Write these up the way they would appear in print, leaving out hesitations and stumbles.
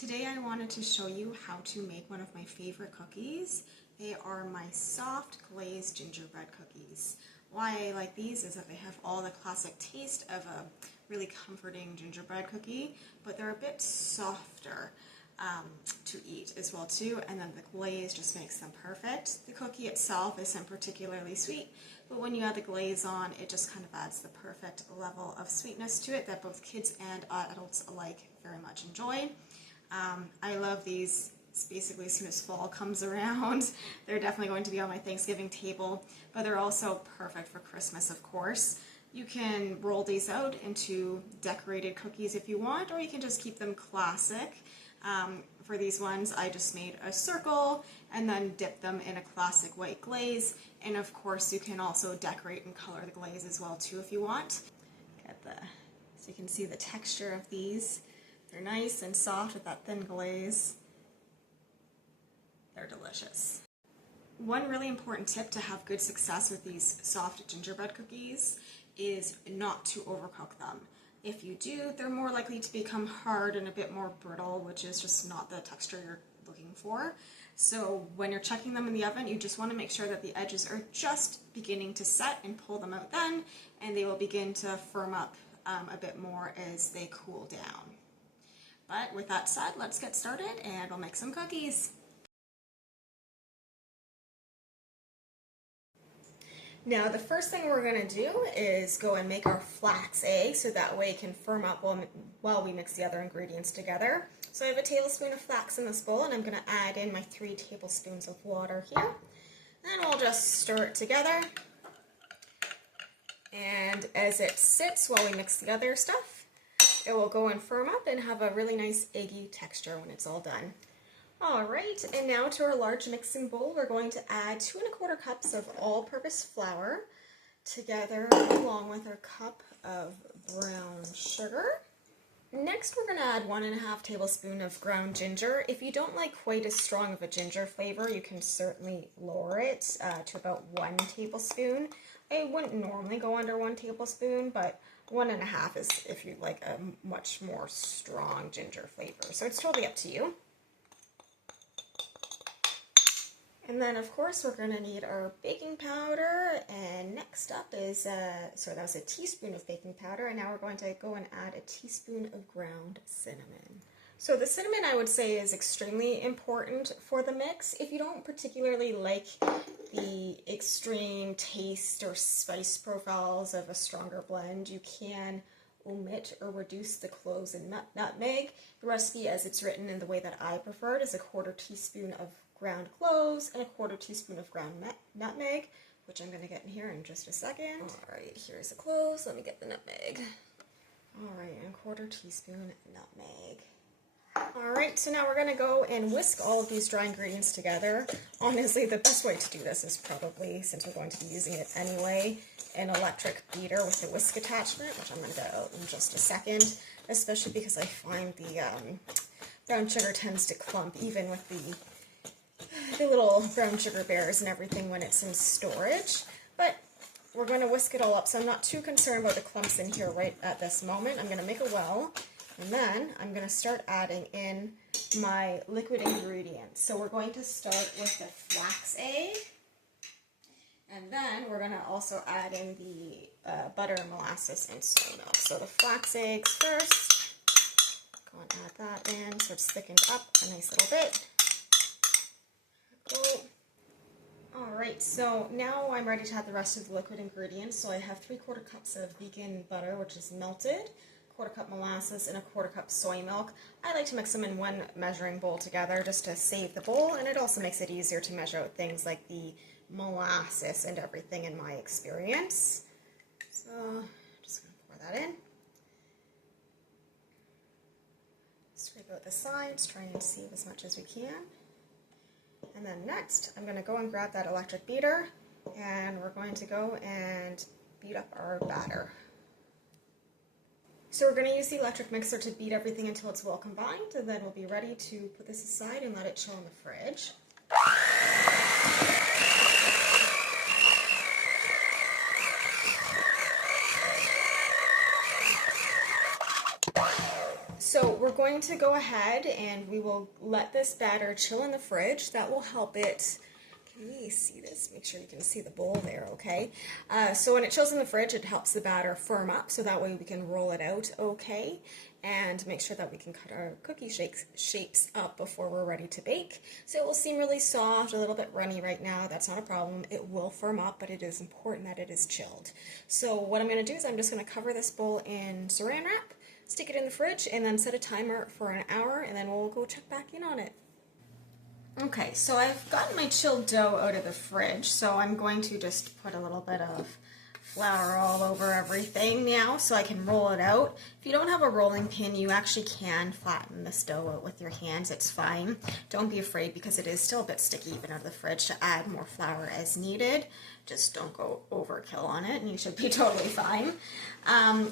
Today I wanted to show you how to make one of my favorite cookies. They are my soft glazed gingerbread cookies. Why I like these is that they have all the classic taste of a really comforting gingerbread cookie, but they're a bit softer to eat as well too, and then the glaze just makes them perfect. The cookie itself isn't particularly sweet, but when you add the glaze on, it just kind of adds the perfect level of sweetness to it that both kids and adults alike very much enjoy. I love these basically as soon as fall comes around. They're definitely going to be on my Thanksgiving table, but they're also perfect for Christmas, of course. You can roll these out into decorated cookies if you want, or you can just keep them classic. For these ones, I just made a circle and then dipped them in a classic white glaze, and of course you can also decorate and color the glaze as well too if you want. So you can see the texture of these. They're nice and soft with that thin glaze. They're delicious. One really important tip to have good success with these soft gingerbread cookies is not to overcook them. If you do, they're more likely to become hard and a bit more brittle, which is just not the texture you're looking for. So when you're checking them in the oven, you just want to make sure that the edges are just beginning to set, and pull them out then, and they will begin to firm up a bit more as they cool down. But with that said, let's get started and we'll make some cookies. Now the first thing we're going to do is go and make our flax egg so that way it can firm up while we mix the other ingredients together. So I have a tablespoon of flax in this bowl, and I'm going to add in my 3 tablespoons of water here. And we'll just stir it together. And as it sits while we mix the other stuff, it will go and firm up and have a really nice eggy texture when it's all done. Alright, and now to our large mixing bowl, we're going to add 2 1/4 cups of all-purpose flour together along with our cup of brown sugar. Next, we're going to add 1 1/2 tablespoon of ground ginger. If you don't like quite as strong of a ginger flavor, you can certainly lower it to about 1 tablespoon. I wouldn't normally go under 1 tablespoon, but 1 1/2 is if you like a much more strong ginger flavor. So it's totally up to you. And then, of course, we're going to need our baking powder, and next up is, that was a teaspoon of baking powder, and now we're going to go and add a teaspoon of ground cinnamon. So the cinnamon, I would say, is extremely important for the mix. If you don't particularly like the extreme taste or spice profiles of a stronger blend, you can omit or reduce the cloves and nutmeg. The recipe, as it's written in the way that I prefer it, is a 1/4 teaspoon of ground cloves and a 1/4 teaspoon of ground nutmeg, which I'm going to get in here in just a second. Alright, here's the cloves. Let me get the nutmeg. Alright, and 1/4 teaspoon nutmeg. Alright, so now we're going to go and whisk all of these dry ingredients together. Honestly, the best way to do this is probably, since we're going to be using it anyway, an electric beater with the whisk attachment, which I'm going to get out in just a second, especially because I find the brown sugar tends to clump even with the little brown sugar bears and everything when it's in storage. But we're going to whisk it all up, so I'm not too concerned about the clumps in here right at this moment. I'm going to make a well, and then I'm going to start adding in my liquid ingredients. So we're going to start with the flax egg, and then we're going to also add in the butter, molasses, and soy milk. So the flax eggs first. Go and add that in so it's thickened up a nice little bit. Alright, so now I'm ready to add the rest of the liquid ingredients. So I have 3/4 cups of vegan butter, which is melted, 1/4 cup molasses, and a 1/4 cup soy milk. I like to mix them in one measuring bowl together just to save the bowl, and it also makes it easier to measure out things like the molasses and everything in my experience. So I'm just going to pour that in. Scrape out the sides, try and sieve as much as we can. And then next, I'm going to go and grab that electric beater, and we're going to go and beat up our batter. So we're going to use the electric mixer to beat everything until it's well combined, and then we'll be ready to put this aside and let it chill in the fridge. So we're we're going to go ahead and we will let this batter chill in the fridge. That will help it. Can we see this? Make sure you can see the bowl there, okay? So when it chills in the fridge, it helps the batter firm up, so that way we can roll it out okay, and make sure that we can cut our cookie shapes up before we're ready to bake. So it will seem really soft, a little bit runny right now. That's not a problem. It will firm up, but it is important that it is chilled. So what I'm going to do is I'm just going to cover this bowl in saran wrap, stick it in the fridge, and then set a timer for an hour, and then we'll go check back in on it. Okay, so I've gotten my chilled dough out of the fridge, so I'm going to just put a little bit of flour all over everything now so I can roll it out. If you don't have a rolling pin, you actually can flatten this dough out with your hands. It's fine. Don't be afraid because it is still a bit sticky even out of the fridge to add more flour as needed. Just don't go overkill on it and you should be totally fine.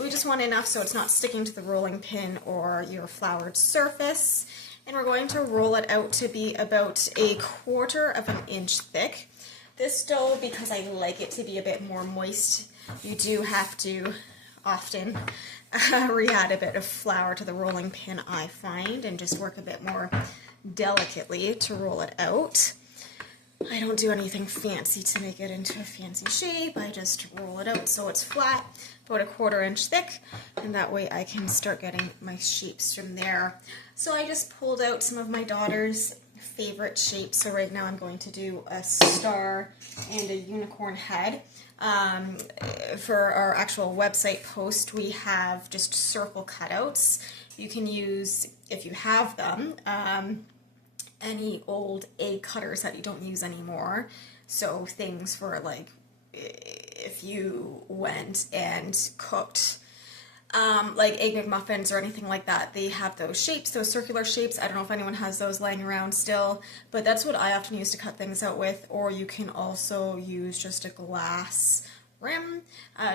We just want enough so it's not sticking to the rolling pin or your floured surface. And we're going to roll it out to be about 1/4 of an inch thick. This dough, because I like it to be a bit more moist, you do have to often re-add a bit of flour to the rolling pin, I find, and just work a bit more delicately to roll it out. I don't do anything fancy to make it into a fancy shape. I just roll it out so it's flat, about 1/4 inch thick, and that way I can start getting my shapes from there. So I just pulled out some of my daughter's favorite shapes. So right now I'm going to do a star and a unicorn head. For our actual website post, we have just circle cutouts. You can use, if you have them, any old egg cutters that you don't use anymore. So things for like if you went and cooked like egg McMuffins or anything like that, they have those shapes, those circular shapes. I don't know if anyone has those lying around still, but that's what I often use to cut things out with. Or you can also use just a glass rim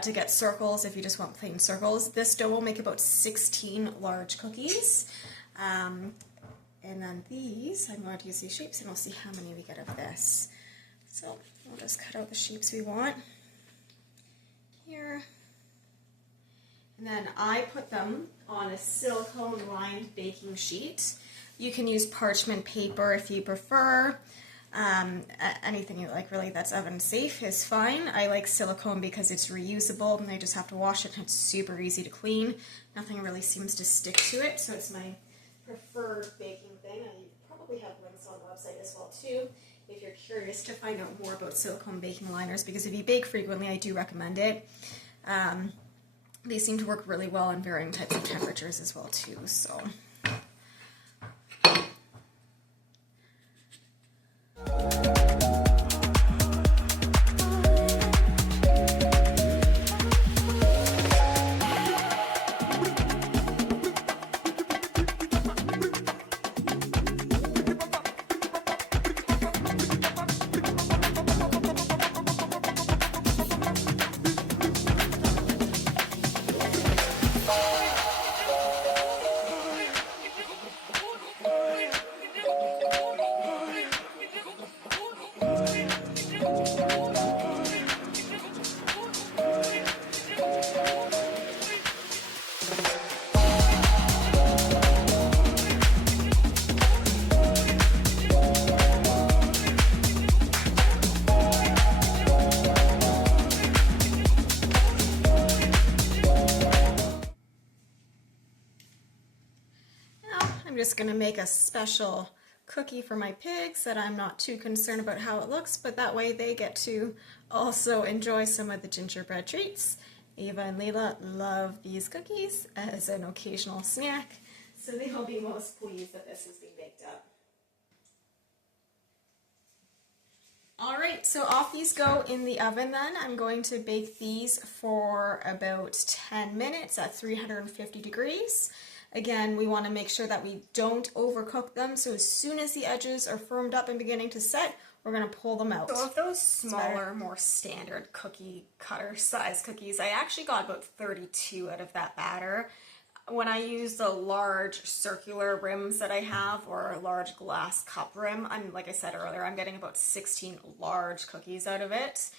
to get circles if you just want plain circles. This dough will make about 16 large cookies. And then these, I'm going to use these shapes and we'll see how many we get of this. So we'll just cut out the shapes we want here. And then I put them on a silicone-lined baking sheet. You can use parchment paper if you prefer. Anything you like, really, that's oven safe is fine. I like silicone because it's reusable and I just have to wash it and it's super easy to clean. Nothing really seems to stick to it, so it's my preferred baking thing. I probably have links on the website as well too if you're curious to find out more about silicone baking liners, because if you bake frequently, I do recommend it. They seem to work really well in varying types of temperatures as well too, so. I'm just going to make a special cookie for my pigs that I'm not too concerned about how it looks, but that way they get to also enjoy some of the gingerbread treats. Eva and Layla love these cookies as an occasional snack, so they will be most pleased that this is being baked up. Alright, so off these go in the oven then. I'm going to bake these for about 10 minutes at 350 degrees. Again, we want to make sure that we don't overcook them, so as soon as the edges are firmed up and beginning to set, we're going to pull them out. So of those smaller, more standard cookie cutter size cookies, I actually got about 32 out of that batter. when I use the large circular rims that I have, or a large glass cup rim, like I said earlier, I'm getting about 16 large cookies out of it.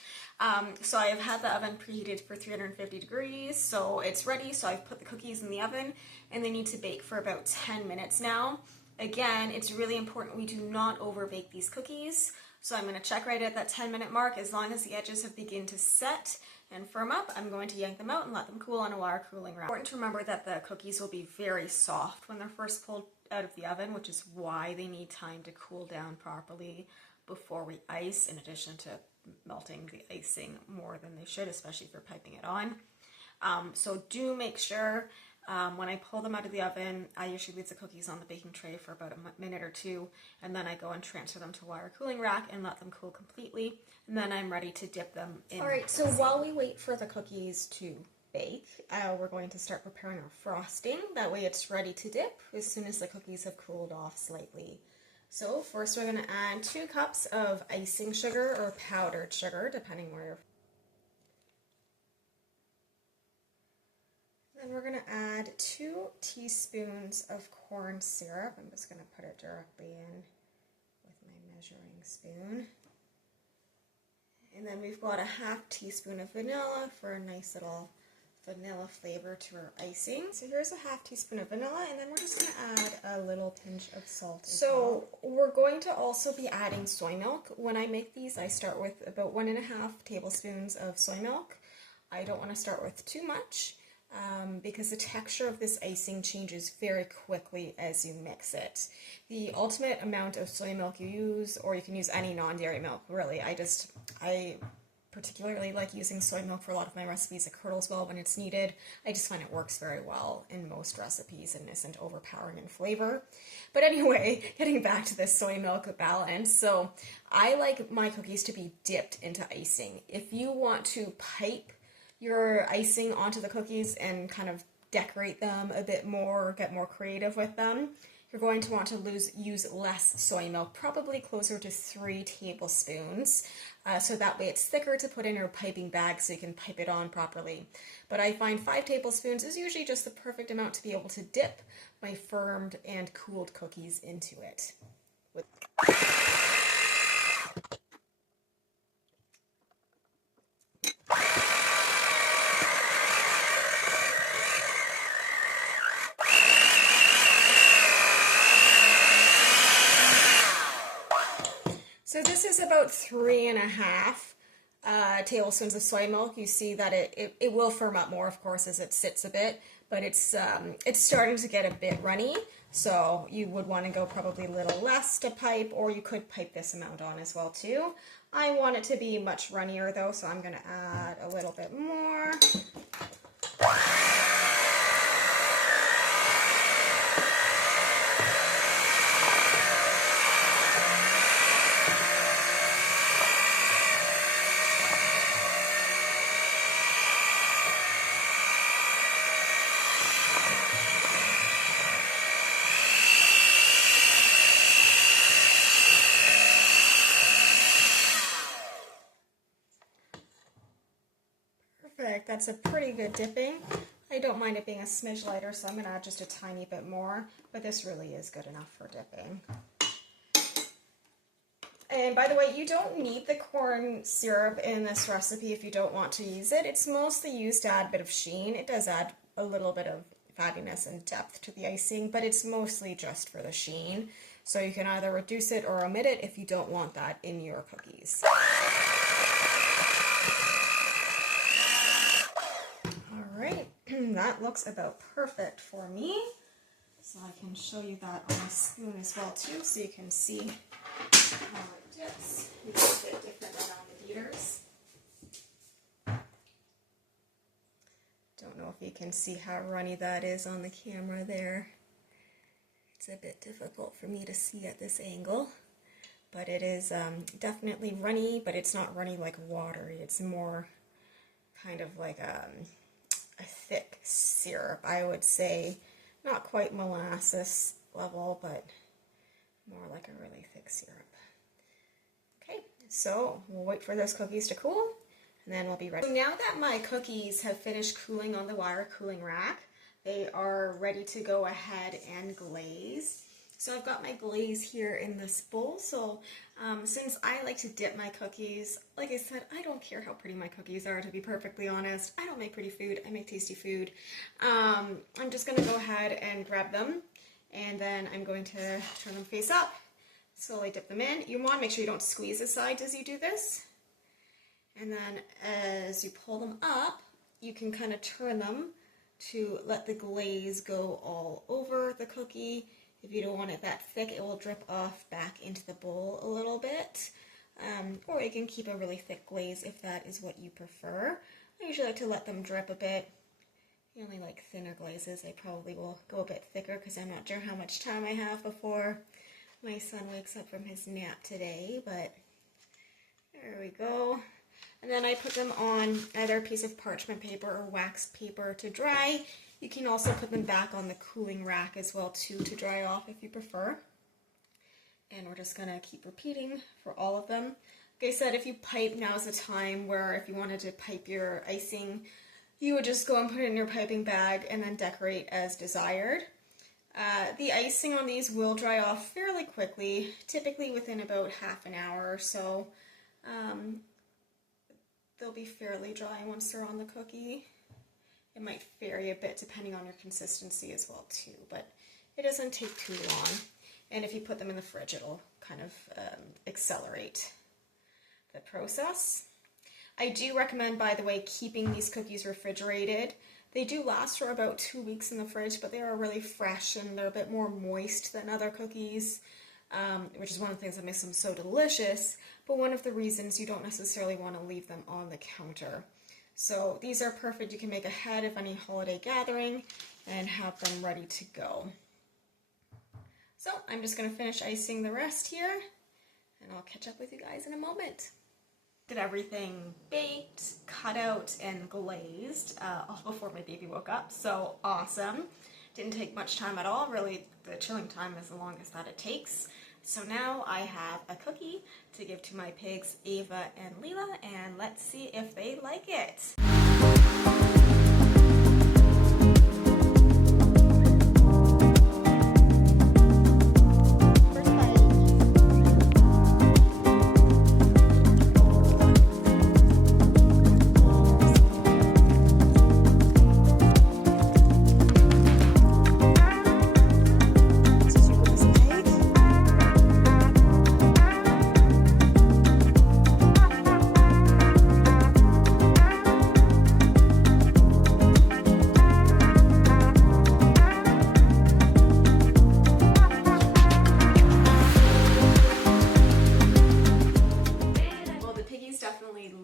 So I've had the oven preheated for 350 degrees, so it's ready. So I've put the cookies in the oven, and they need to bake for about 10 minutes now. Again, it's really important we do not over bake these cookies. So I'm going to check right at that 10-minute mark. As long as the edges have begun to set and firm up, I'm going to yank them out and let them cool on a wire cooling rack. Important to remember that the cookies will be very soft when they're first pulled out of the oven, which is why they need time to cool down properly before we ice, in addition to melting the icing more than they should, especially if you're piping it on. So do make sure when I pull them out of the oven, I usually leave the cookies on the baking tray for about a minute or two, and then I go and transfer them to a wire cooling rack and let them cool completely, and then I'm ready to dip them in. Alright, so while we wait for the cookies to bake, we're going to start preparing our frosting. That way it's ready to dip as soon as the cookies have cooled off slightly. So first we're going to add 2 cups of icing sugar or powdered sugar, depending where you're. Then we're going to add 2 teaspoons of corn syrup. I'm just going to put it directly in with my measuring spoon. And then we've got a 1/2 teaspoon of vanilla for a nice little vanilla flavor to our icing. So here's a 1/2 teaspoon of vanilla, and then we're just going to add a little pinch of salt as well. We're going to also be adding soy milk. When I make these, I start with about 1.5 tablespoons of soy milk. I don't want to start with too much, because the texture of this icing changes very quickly as you mix it. The ultimate amount of soy milk you use, or you can use any non-dairy milk, really. I particularly like using soy milk for a lot of my recipes. It curdles well when it's needed. I just find it works very well in most recipes and isn't overpowering in flavor. But anyway, getting back to this soy milk balance, so I like my cookies to be dipped into icing. If you want to pipe your icing onto the cookies and kind of decorate them a bit more, get more creative with them, you're going to want to use less soy milk, probably closer to 3 tablespoons, so that way it's thicker to put in your piping bag so you can pipe it on properly. But I find 5 tablespoons is usually just the perfect amount to be able to dip my firmed and cooled cookies into it. So this is about 3.5 tablespoons of soy milk. You see that it will firm up more, of course, as it sits a bit, but it's starting to get a bit runny. So you would want to go probably a little less to pipe, or you could pipe this amount on as well too. I want it to be much runnier though, so I'm going to add a little bit more. Perfect, that's a pretty good dipping. I don't mind it being a smidge lighter, so I'm going to add just a tiny bit more, but this really is good enough for dipping. And by the way, you don't need the corn syrup in this recipe if you don't want to use it. It's mostly used to add a bit of sheen. It does add a little bit of fattiness and depth to the icing, but it's mostly just for the sheen. So you can either reduce it or omit it if you don't want that in your cookies. Alright, that looks about perfect for me. So I can show you that on a spoon as well too, so you can see how it dips. It's a bit different around the beaters. Don't know if you can see how runny that is on the camera there. It's a bit difficult for me to see at this angle, but it is definitely runny, but it's not runny like watery. It's more kind of like a thick syrup, I would say. Not quite molasses level, but more like a really thick syrup. Okay, so we'll wait for those cookies to cool, and then we'll be ready. So now that my cookies have finished cooling on the wire cooling rack, they are ready to go ahead and glaze. So I've got my glaze here in this bowl. So since I like to dip my cookies, like I said, I don't care how pretty my cookies are, to be perfectly honest. I don't make pretty food, I make tasty food. I'm just gonna go ahead and grab them, and then I'm going to turn them face up. Slowly dip them in. You want to make sure you don't squeeze the sides as you do this. And then as you pull them up, you can kind of turn them to let the glaze go all over the cookie. If you don't want it that thick, it will drip off back into the bowl a little bit. Or you can keep a really thick glaze if that is what you prefer. I usually like to let them drip a bit. You only like thinner glazes. I probably will go a bit thicker because I'm not sure how much time I have before my son wakes up from his nap today, but there we go. And then I put them on either a piece of parchment paper or wax paper to dry. You can also put them back on the cooling rack as well too to dry off if you prefer. And we're just gonna keep repeating for all of them. Like I said, if you pipe, now's the time where if you wanted to pipe your icing, you would just go and put it in your piping bag and then decorate as desired. The icing on these will dry off fairly quickly, typically within about half an hour or so. They'll be fairly dry once they're on the cookie. It might vary a bit depending on your consistency as well too, but it doesn't take too long. And if you put them in the fridge, it'll kind of accelerate the process. I do recommend, by the way, keeping these cookies refrigerated. They do last for about 2 weeks in the fridge, but they are really fresh and they're a bit more moist than other cookies, which is one of the things that makes them so delicious, but one of the reasons you don't necessarily want to leave them on the counter. So these are perfect. You can make ahead of any holiday gathering and have them ready to go. So I'm just going to finish icing the rest here, and I'll catch up with you guys in a moment. Did everything baked, cut out, and glazed all before my baby woke up, so awesome. Didn't take much time at all. Really, the chilling time is the longest that it takes. So now I have a cookie to give to my pigs, Ava and Leela, and let's see if they like it.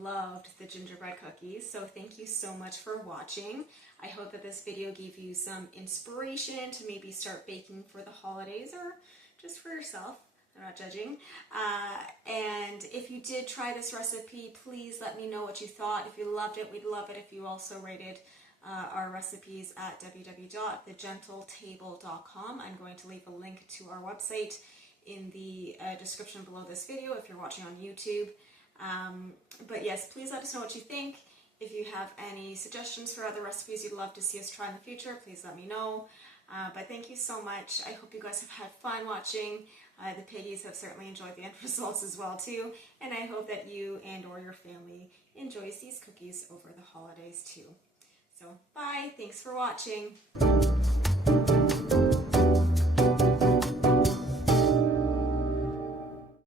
Loved the gingerbread cookies, so thank you so much for watching. I hope that this video gave you some inspiration to maybe start baking for the holidays or just for yourself. I'm not judging. And if you did try this recipe, please let me know what you thought. If you loved it, we'd love it if you also rated our recipes at www.thegentletable.com. I'm going to leave a link to our website in the description below this video if you're watching on YouTube. But yes, please let us know what you think. If you have any suggestions for other recipes you'd love to see us try in the future, please let me know. But thank you so much. I hope you guys have had fun watching. The piggies have certainly enjoyed the end results as well too. And I hope that you and or your family enjoys these cookies over the holidays too. So bye, thanks for watching.